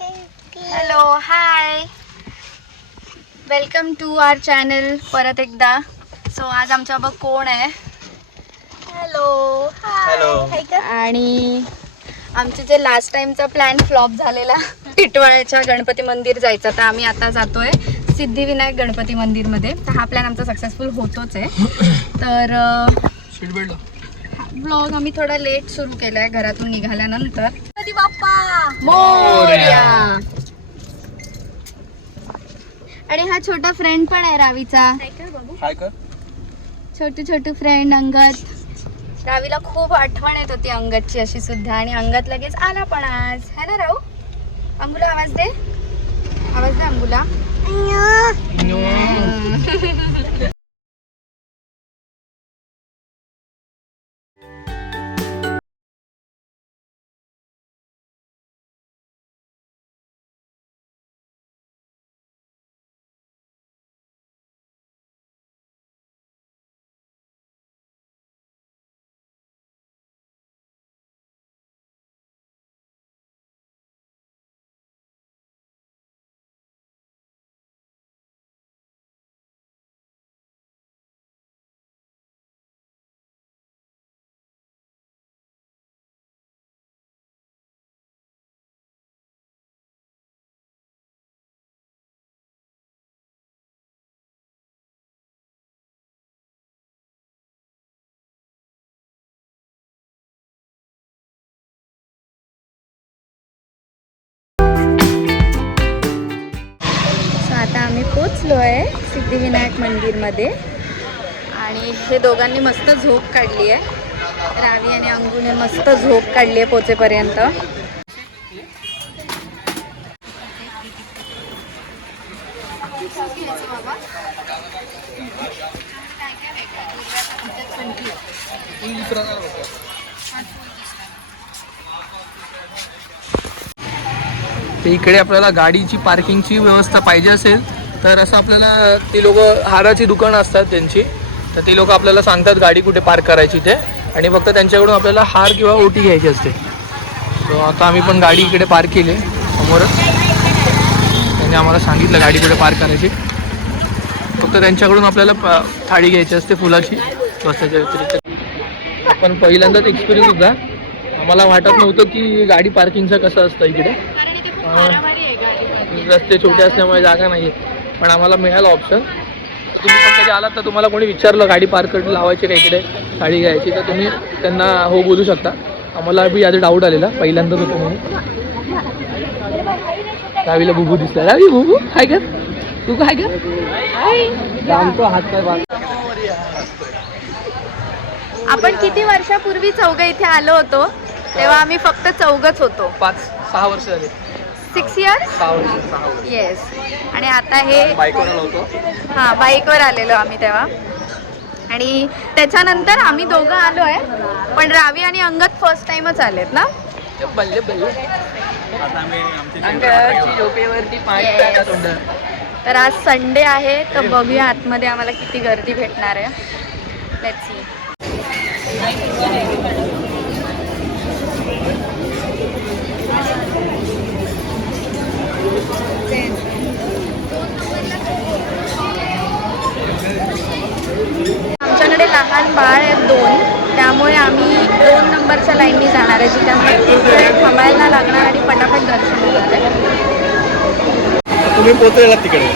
Hello hi, welcome to our channel परत एकदा. So आज आमच्या बघ कोण आहे. Hello hi. आणि आमचे जे लास्ट टाइमचा प्लॅन फ्लॉप झालेला टिटवाळ्याच्या गणपती मंदिर जायचा, तर आम्ही आता जातोय सिद्धिविनायक गणपती मंदिर मध्ये. तर हा प्लॅन आमचा सक्सेसफुल होतोच आहे. तर ब्लॉग आम्ही थोडा लेट सुरू केलाय घरातून निघाल्यानंतर. गणपती बाप्पा मोरया. आणि हा छोटा फ्रेंड पण आहे रावीचा. हाय कर. छोटू छोटू फ्रेंड अंगद. रावीला खूप आठवण येत होती अंगदची अशी सुद्धा, आणि अंगद लगेच आला पण आज, है ना राहू. अंगुला आवाज दे, आवाज दे अंगुला. आता आम्ही पोचलो आहे सिद्धिविनायक मंदिरमध्ये. आणि हे दोघांनी मस्त झोप काढली आहे. रावी आणि अंगूने मस्त झोप काढली आहे पोचेपर्यंत. इकडे आपल्याला गाडीची पार्किंगची व्यवस्था पाहिजे असेल तर असं आपल्याला ती लोक हाराची दुकानं असतात त्यांची, तर ती लोक आपल्याला सांगतात गाडी कुठे पार्क करायची ते, आणि फक्त त्यांच्याकडून आपल्याला हार किंवा ओटी घ्यायची असते. तर आता आम्ही पण गाडी इकडे पार्क केली समोरच. त्यांनी आम्हाला सांगितलं गाडी कुठे पार्क करायची. फक्त त्यांच्याकडून आपल्याला थाळी घ्यायची असते फुलाची, बसायच्या व्यतिरिक्त. आपण पहिल्यांदाच एक्सपिरियन्स होता. आम्हाला वाटत नव्हतं की गाडी पार्किंगचं कसं असतं इकडे. रस्ते छोटे असल्यामुळे जागा नाही, पण आम्हाला मिळालं ऑप्शन. तुम्ही पण कधी आलात तर तुम्हाला कोणी विचारलं गाडी पार्क लावायची का इकडे, गाडी घ्यायची, तर तुम्ही त्यांना हो बोलू शकता. आम्हाला बी आधी डाऊट आलेला, पहिल्यांदाच होतो म्हणून. रावीला बुबू दिसला. रावी बुबू हाय कर, तू काय कर. आपण किती वर्षापूर्वी चौघ इथे आलो होतो, तेव्हा आम्ही फक्त चौघच होतो. 5-6 वर्ष झाले. 6 years? 6 वर्ष. येस. आणि आता हे बाईकवर आलो होतो. हां, बाईकवर आलेलो आम्ही तेव्हा. आणि त्याच्यानंतर आम्ही दोघं आलो आहे, पण रावी आणि अंगद फर्स्ट टाइमच आलेत ना. बल्ले बल्ले अंगाची झोपेवरती पाणी. तर आज संडे आहे, तर बघूया आतमध्ये आम्हाला किती गर्दी भेटणार आहे. Let's see. आमच्याकडे लहान बाळ आहेत 2, त्यामुळे आम्ही 2 नंबरच्या लाईननी जाणार आहे, जिथे आम्हाला थांबायला लागणार आणि पटापट दर्शन होणार आहे. तुम्ही पोहोचलेला तिकडे.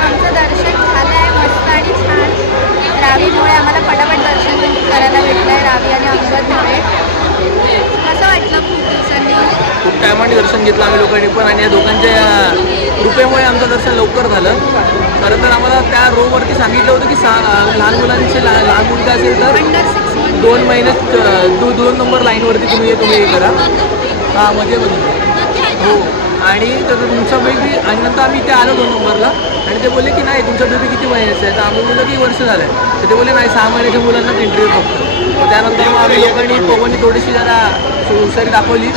आमचं दर्शन झालं आहे मस्त आणि छान. रावीमुळे आम्हाला पटापट दर्शन करायला भेटलं आहे, रावी आणि अंगदमुळे. कसं वाटलं खूप दिवसांनी? खूप टायमाने दर्शन घेतलं आम्ही लोकांनी पण, आणि या दोघांच्या कृपेमुळे आमचं दर्शन लवकर झालं. खरं तर आम्हाला त्या रोवरती सांगितलं होतं की लहान मुलांचे लहान मुलगा असेल तर अंडर 6 months 2 महिन्यात 2 नंबर लाईनवरती तुम्ही हे करा. हां मध्ये हो. आणि तर तुमचा बेबी, आणि नंतर आम्ही इथे आलो 2 नंबरला, आणि ते बोलले की नाही तुमचा बेबी किती महिन्याचा आहे. तर आम्ही बोललो की वर्ष झालं आहे. तर ते बोलले नाही 6 महिन्याच्या मुलांनाच एंट्री फक्त. त्यानंतर मग आम्ही लोकांनी पवननी थोडीशी जरा हुशारी दाखवली,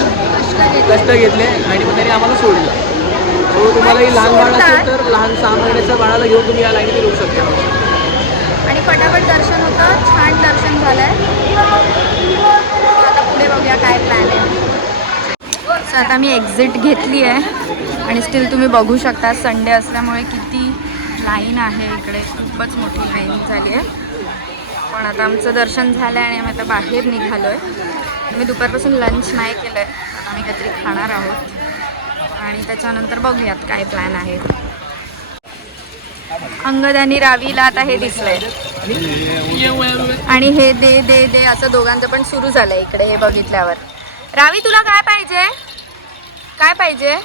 कष्ट घेतले, आणि मग त्यांनी आम्हाला सोडलं. हो, तुम्हालाही लहान बाळ असेल तर लहान 6 महिन्याच्या बाळाला घेऊन तुम्ही या लाईनीत येऊ शकता. आणि फटाफट दर्शन होतं, छान दर्शन झालंय. आता पुढे बघूया काय प्लॅन आहे. सो आता मी एक्झिट घेतली आहे आणि स्टील तुम्ही बघू शकता संडे असल्यामुळे किती लाईन आहे इकडे, खूपच मोठी लाईन झाली आहे. पण आता आमचं दर्शन झालं आहे आणि आम्ही आता बाहेर निघालो आहे. मी दुपारपासून लंच नाही केलं आहे, आम्ही काहीतरी खाणार आहोत आणि त्याच्यानंतर बघूयात काय प्लॅन आहे. अंगद आणि रावीला आता हे दिसलंय आणि हे दे दे दे असं दोघांचं पण सुरू झालंय इकडे हे बघितल्यावर. रावी तुला काय पाहिजे, काय पाहिजे?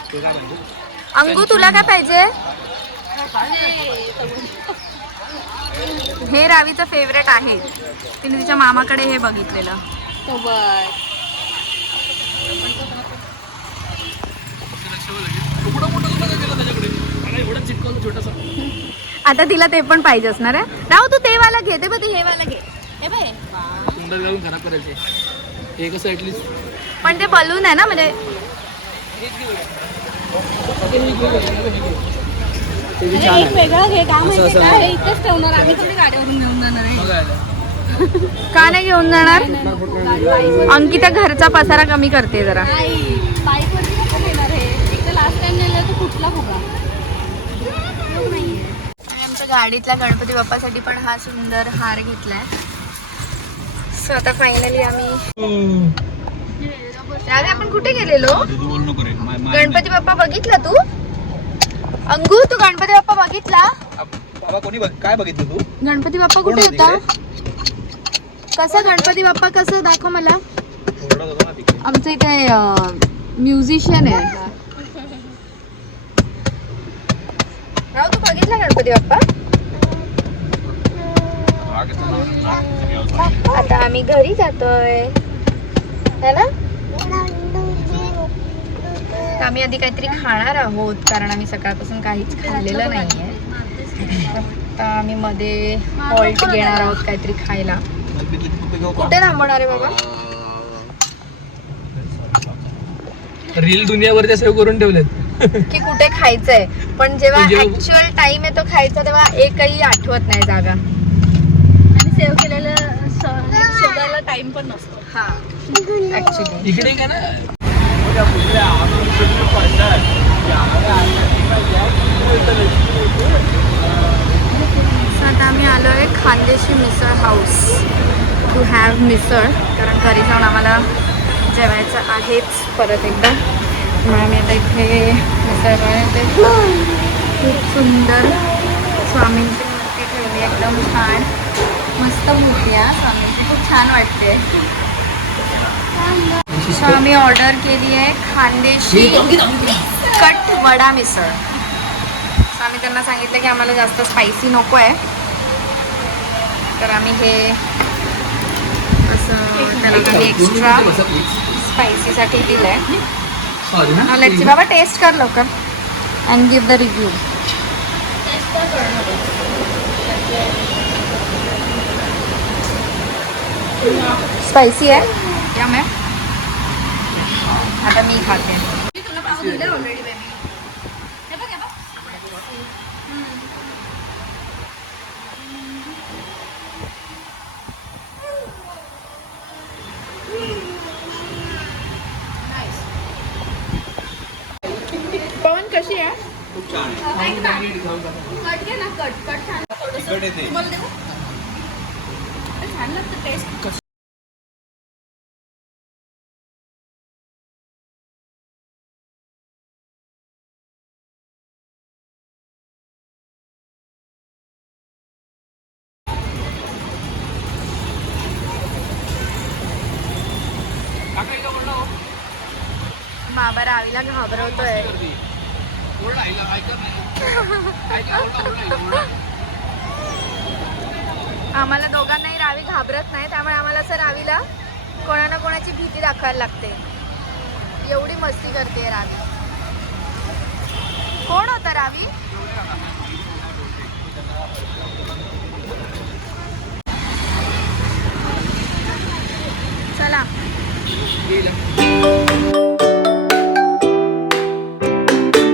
अंगू तुला काय पाहिजे? हे रावीचं फेवरेट आहे, तिने तिच्या मामाकडे हे बघितलेलं. आता तिला ते पण पाहिजे असणार आहे. राहू तू ते वाला घे, ते बघ हे वाला घे. हे बघ सुंदर घालून खराब करायचे हे कसं ऍटलीस्ट. पण ते बलून आहे ना, म्हणजे वेगळं घे. काय माहिती का, हे इथेच ठेवणार आम्ही, थोडी गाडीवरून घेऊन जाणार आहे. का नाही घेऊन जाणार? अंकिता घरचा पसारा कमी करते जरा. बाईकवरती कसं नेणार हे? एक तर लास्ट टाइम नेलं तर कुठला फुगा. आमच्या गाडीतल्या गणपती बाप्पासाठी पण हा सुंदर हार घेतलाय. सो आता फायनली आम्ही आपण कुठे गेलेलो? गणपती बाप्पा बघितला तू? अंगू तू गणपती बाप्पा बघितला? बाबा कोणी काय बघितलं तू? गणपती बाप्पा कुठे होता? कसा गणपती बाप्पा कसं दाखव मला. आमचं इथे म्युझिशियन आहे. राव तू बघितला गणपती बाप्पा? आता आम्ही घरी जातोय है ना. तर आम्ही आधी काहीतरी खाणार आहोत कारण आम्ही सकाळपासून काहीच खाल्लेलं नाहीये. आता आम्ही मध्ये हॉल्ट घेणार आहोत काहीतरी खायला. कुठे थांबवणार आहे बाबा? रील दुनियावरच्या सेव्ह करून ठेवलेत की कुठे खायचंय, पण जेव्हा ऍक्च्युअल टाइम येतो खायचा तेव्हा एकही आठवत नाही जागा. आणि सेव्ह केलेलं शोधायला टाइम पण नसतो. हा ऍक्च्युली इकडे का ना. आता आम्ही आलो आहे खानदेशी मिसळ हाऊस टू हॅव मिसळ, कारण घरी जाऊन आम्हाला जेवायचं आहेच परत एकदा. म्हणून आम्ही आता इथे मिसळ बनवते. खूप सुंदर स्वामींची मूर्ती ठेवली, एकदम छान मस्त मूर्ती आहे स्वामींची, खूप छान वाटते. सो आम्ही ऑर्डर केली आहे खानदेशी कट वडा मिसळ. सो आम्ही त्यांना सांगितलं की आम्हाला जास्त स्पायसी नको आहे, तर आम्ही हे असं त्याला एक्स्ट्रा स्पायसीसाठी दिलं आहे. लेट्स बाबा टेस्ट कर लवकर and give the review. Spicy आहे क्या मॅम? आता मी खाते. पवन कशी आहे? खूप छान कट घे ना, कट छान. तुम्हाला देऊ? छान लागतं टेस्ट. बाबा रावीला घाबरवतोय. आम्हाला दोघांनाही रावी घाबरत नाही, त्यामुळे आम्हाला असं रावीला कोणा ना कोणाची भीती दाखवायला लागते. एवढी मस्ती करते रावी. कोण होता रावी? चला